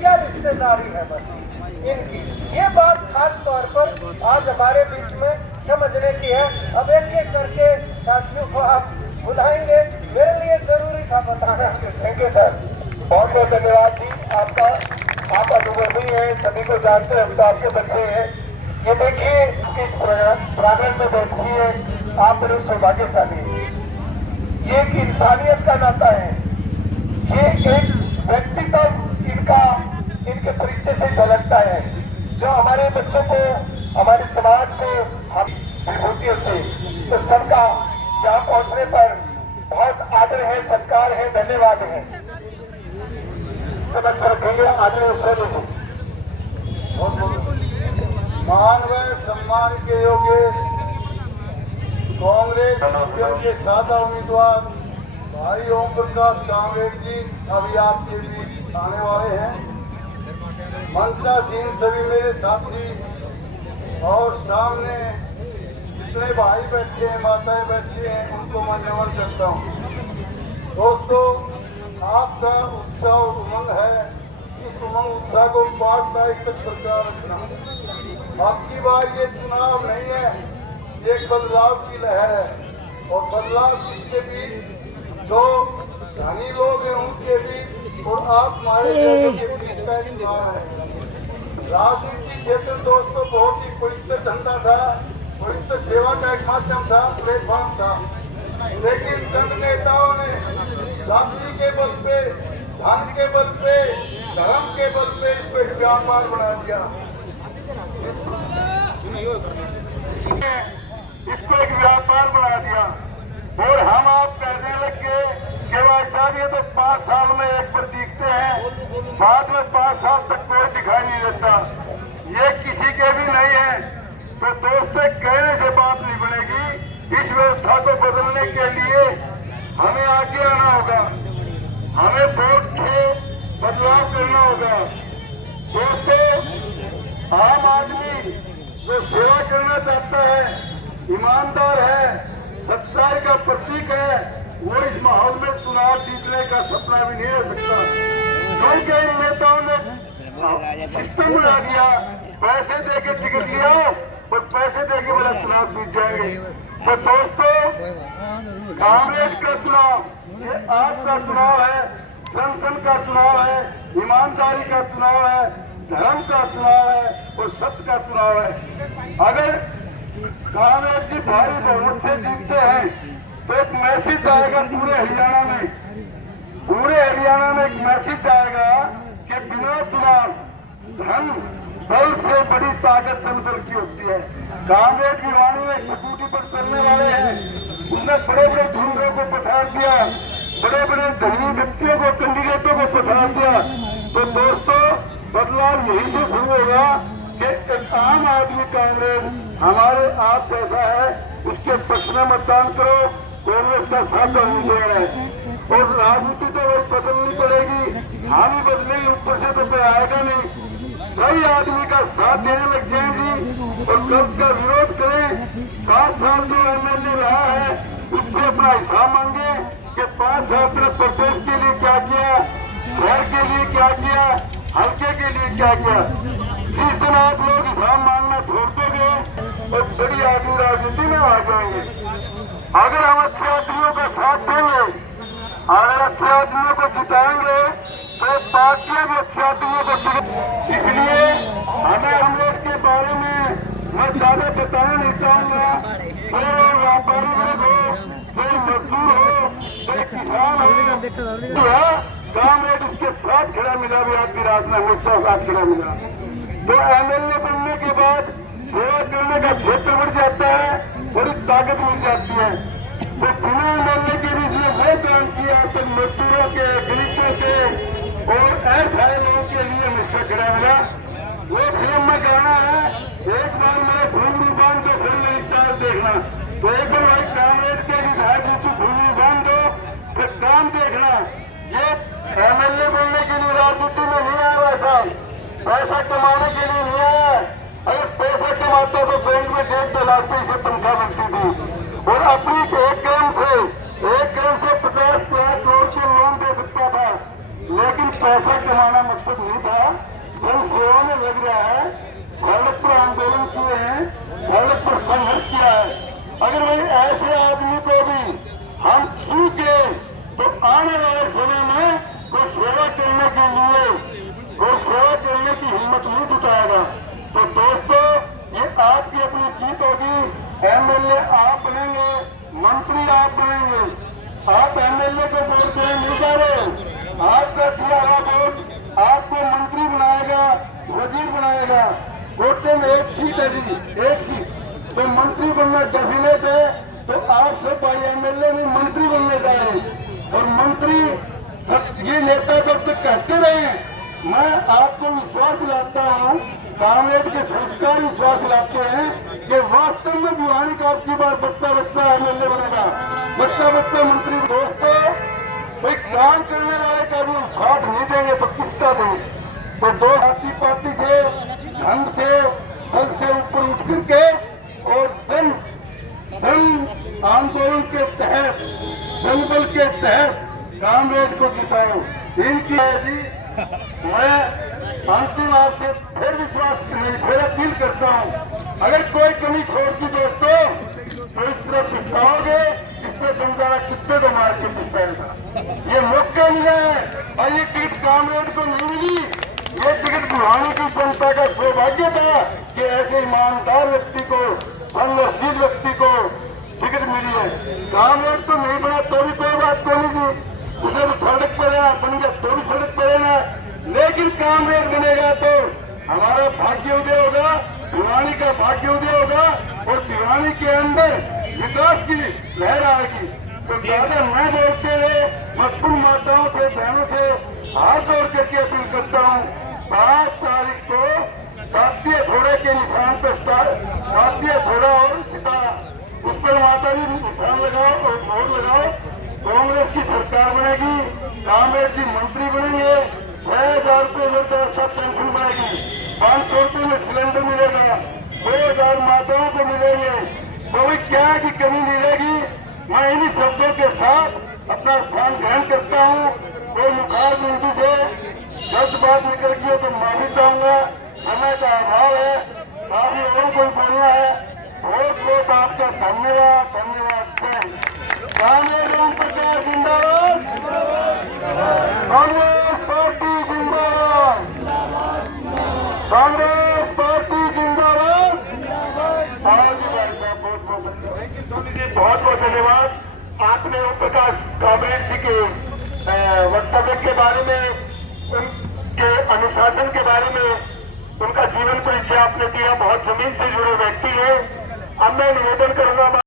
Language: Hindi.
क्या रिश्तेदारी है बस इनकी। ये बात खास तौर पर आज हमारे बीच में समझने की है। अब एक एक करके साथियों को आप बुलाएंगे, मेरे लिए जरूरी था बताना। थैंक यू सर, बहुत बहुत धन्यवाद जी आपका। आप अनुभवी हैं, सभी को जानते हैं, हम तो आपके बच्चे हैं। ये देखिए इस प्रांगण में बैठी है, आप बड़े सौभाग्यशाली हैं। ये एक इंसानियत का नाता है, ये एक व्यक्तित्व इनके परिचय से झलकता है, जो हमारे बच्चों को, हमारे समाज को हम विभूतियों से, तो सबका यहाँ पहुंचने पर बहुत आदर है, सत्कार है, धन्यवाद है। समझ रखेंगे आदरणीय शैलेश जी। मान व सम्मान के योग्य कांग्रेस के सादा उम्मीदवार भाई ओम प्रकाश कांग्रेस जी अभी आपके बीच आने वाले हैं। मंचासीन सभी मेरे साथी और सामने जितने भाई बैठे हैं, माताएं बैठी हैं, उनको मैं नमन करता हूँ। दोस्तों, आपका उत्साह और उमंग है, इस उमंग उत्साह को 5 तारीख तक बरकरार रखना। आपकी बार ये चुनाव नहीं है, ये एक बदलाव की लहर है, और बदलाव किसके बीच, जो धनी लोग हैं उनके बीच और आप हमारे के बीच का चुनाव है। राजनीति क्षेत्र दोस्तों बहुत ही पवित्र धंधा था, पवित्र सेवा का एक माध्यम था, प्लेटफॉर्म था, लेकिन चंद नेताओं ने जाति के बल पे, धन के बल पे, धर्म के बल पे इसको एक व्यापार बना दिया, इसको एक व्यापार बना दिया। और हम आप कहने लगे कि भाई साहब ये तो 5 साल में एक बार दिखते हैं, बाद में 5 साल तक कोई दिखाई नहीं देता। ये किसी के भी नहीं है। तो दोस्तों, कहने से बात नहीं बनेगी। इस व्यवस्था को बदलने के लिए हमें आगे आना होगा, हमें वोट के बदलाव करना होगा। दोस्तों, आम आदमी जो सेवा करना चाहता है, ईमानदार है, सच्चाई का प्रतीक है, वो इस माहौल में चुनाव जीतने का सपना भी नहीं रह सकता। क्योंकि इन नेताओं ने सिस्टम बना दिया, पैसे दे के टिकट लिया और पैसे दे के मेरा चुनाव जीत जाएंगे। तो दोस्तों, कांग्रेस का चुनाव ये आपका चुनाव है, संगठन का चुनाव है, ईमानदारी का चुनाव है, धर्म का चुनाव है और सत्य का चुनाव है। अगर कांग्रेस जी भारी बहुमत से जीतते हैं तो एक मैसेज आएगा पूरे हरियाणा में, एक मैसेज आएगा कि बिना चुनाव धन बल से बड़ी ताकत जनबल की होती है। कांग्रेस भिवानी में एक स्कूटी पर चलने वाले हैं, उसने बड़े बड़े झुंडों को पछाड़ दिया, बड़े बड़े धनी व्यक्तियों को, कैंडिडेटों को पछाड़ दिया। तो दोस्तों, बदलाव यही से शुरू होगा कि एक आम आदमी कांग्रेस हमारे आप जैसा है, उसके पक्ष में मतदान करो, कांग्रेस का साथ उम्मीदवार है। और राजनीति तो वही बदलनी पड़ेगी, हम ही बदलेंगे, ऊपर से तो कोई आएगा नहीं। सही आदमी का साथ देने लग जाएंगी और गलत का विरोध करें। 5 साल जो एमएलए रहा है उससे अपना हिसाब मांगे कि 5 साल में प्रदेश के लिए क्या किया, शहर के लिए क्या किया, हल्के के लिए क्या किया। जिस दिन आप लोग हिसाब मांगना छोड़ दोगे और बड़ी आदमी राजनीति में आ जाएंगे। अगर हम अच्छे आदमियों का साथ देंगे, अगर अच्छे आदमियों को जिताएंगे तो पार्टियां भी अच्छे आदमियों को जिताएंगी। इसलिए हमें हम लोग के बारे में मैं ज्यादा बताना नहीं चाहूंगा। चाहे व्यापारी लोग हो, चाहे मजदूर हो, चाहे किसान हो, कांग्रेस उसके साथ खड़ा मिला भी आज की रात में मुझसे साथ खड़ा मिला। तो एमएलए बनने के बाद सेवा करने का क्षेत्र बढ़ जाता है, बड़ी ताकत मिल जाती है। तो बिना एमएलए के भी इसने वो काम किया तो मजदूरों के, गरीबों के और ऐसे लोगों के लिए मुझसे खड़ा मिला। वो फिल्म में गाना है, एक बार मेरे भूमि बांध दो फिर मेरी चाल देखना। तो एक बार भाई कांग्रेस के विधायक को भूमि बांध दो फिर काम देखना। ये एमएलए बनने के लिए राजनीति में नहीं आया, वैसा पैसा कमाने के लिए नहीं आया। अगर पैसा कमाता तो बैंक में 1.5 लाख रुपये से तनख्वाह मिलती थी और अपनी एक ग्राम से 50 लाख करोड़ के लोन दे सकता था। लेकिन पैसा कमाना मकसद नहीं था, जन सेवा में लग रहा है, सड़क पर आंदोलन किए हैं, सड़क पर संघर्ष किया है। अगर भाई ऐसे आदमी को भी हम छू के तो आने वाले समय में कोई सेवा करने के लिए, कोई सेवा करने की हिम्मत नहीं जुटाएगा। तो दोस्तों, ये आपकी अपनी जीत होगी। एमएलए आप बनेंगे, मंत्री आप बनेंगे। आप एमएलए को वोट देने नहीं जा रहे, आपका दिया हुआ वोट आपको मंत्री बनाएगा, वजीर बनाएगा। कोटे में एक सीट है जी, एक सीट। तो मंत्री बनना डेफिनेट है, तो आप सब भाई एमएलए नहीं मंत्री बनने जा रहे हैं। और मंत्री ये नेता जब तक कहते रहे, मैं आपको विश्वास दिलाता हूँ, कांग्रेस के संस्कार विश्वास दिलाते हैं कि वास्तव में भिवानी का आपकी बार बच्चा बच्चा एमएलए बनेगा, बच्चा बच्चा मंत्री। दोस्तों, भाई काम करने वाले का भी हम साथ नहीं देंगे तो किसका देंगे? तो दो जाति पार्टी से, ढंग से, बल से ऊपर उठ करके और जन आंदोलन के तहत, जनबल के तहत कांग्रेस को जिताओ। इनकी जी मैं अंतिम आपसे फिर विश्वास नहीं, फिर अपील करता हूँ, अगर कोई कमी छोड़ती दोस्तों तो इस तरह पिछाओगे, इस तरह बंजारा कुत्ते को मार के पिछाएगा। ये मौका मिला है और ये टिकट कांग्रेस को नहीं मिली। ये टिकट भिवानी की जनता का सौभाग्य था कि ऐसे ईमानदार व्यक्ति को, संघर्षशील व्यक्ति को टिकट मिली है। कांग्रेस तो नहीं बना तो भी कोई बात को नहीं, उसे तो सड़क पर रहना, बन गया तो भी सड़क पर रहना, लेकिन कांग्रेस बनेगा तो हमारा भाग्य उदय होगा, भिवानी का भाग्य उदय होगा और भिवानी के अंदर विकास की लहर आएगी। तो ज्यादा न बोलते हुए मैं माताओं से, बहनों से हाथ जोड़ करके अपील करता हूँ, 5 तारीख को सातिया घोड़े के निशान पर सातिया घोड़ा और सितारा, उस पर माता जी निशान लगाओ और वोट लगाओ। कांग्रेस की सरकार बनेगी, कांग्रेस जी मंत्री बनेंगे, 6,000 रुपये वृद्धावस्था पेंशन बनेगी, 500 रुपये में सिलेंडर मिलेगा, 2,000 माताओं को मिलेंगे। तो भी क्या की कमी मिलेगी? मैं इन्हीं शब्दों के साथ अपना स्थान ग्रहण करता हूँ। कोई मुखार बिंदु से गलत बात निकल गई हो तो माफी चाहूंगा, समय का अभाव है, काफी और कोई बोलना है। बहुत बहुत आपका धन्यवाद, धन्यवाद। कांग्रेस ओम प्रकाश जिंदाबाद, कांग्रेस पार्टी जिंदाबाद, कांग्रेस पार्टी जिंदाबाद। बहुत बहुत धन्यवाद। आपने ओम प्रकाश कामरेड जी के वक्तव्य के बारे में, उनके अनुशासन के बारे में, उनका जीवन परिचय आपने दिया। बहुत जमीन से जुड़े व्यक्ति है। अब मैं निवेदन करूंगा